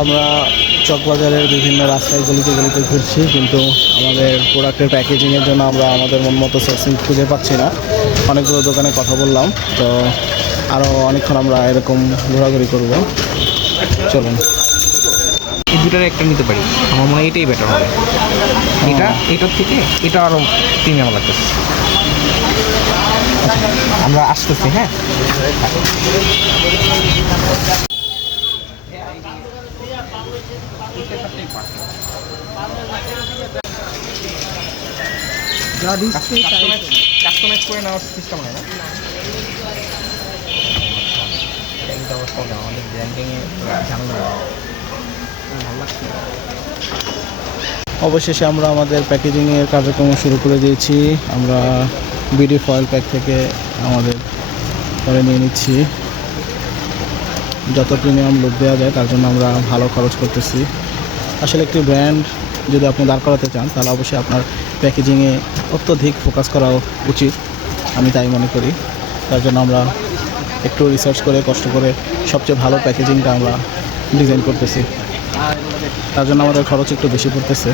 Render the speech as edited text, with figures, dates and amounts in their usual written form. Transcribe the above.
আমরা চকবাজারের বিভিন্ন রাস্তায় গলিতে গলিতে ঘুরছি, কিন্তু আমাদের প্রোডাক্টের প্যাকেজিংয়ের জন্য আমরা আমাদের মন মতো সোর্সিং খুঁজে পাচ্ছি না। অনেকগুলো দোকানে কথা বললাম, তো আরও অনেকক্ষণ আমরা এরকম ঘোরাঘুরি করব। চলুন, এই দুটার একটা নিতে পারি, আমার মনে হয় এটাই বেটার হবে। এটার থেকে এটা আরও প্রিমিয়াম লাগতেছে। আমরা আসতেছি, হ্যাঁ। কাস্টমাইজ করে নেওয়ার সিস্টেম হয় না। অনেক ব্র্যান্ডিংয়ে ঝামেলা ভালো লাগছে। অবশেষে আমরা আমাদের প্যাকেজিংয়ের কার্যক্রম শুরু করে দিয়েছি। আমরা বিডি ফয়েল প্যাক থেকে আমাদের পরে নিয়ে নিচ্ছি। যত প্রিমিয়াম লুক দেওয়া যায় তার জন্য আমরা ভালো খরচ করতেছি। আসলে একটি ব্র্যান্ড যদি আপনি দাঁড় করাতে চান তাহলে অবশ্যই আপনার প্যাকেজিংয়ে অত্যধিক ফোকাস করা উচিত, আমি তাই মনে করি। তার জন্য আমরা একটু রিসার্চ করে কষ্ট করে সবচেয়ে ভালো প্যাকেজিংটা আমরা ডিজাইন করতেছি। তার জন্য আমাদের খরচ একটু বেশি পড়তেছে।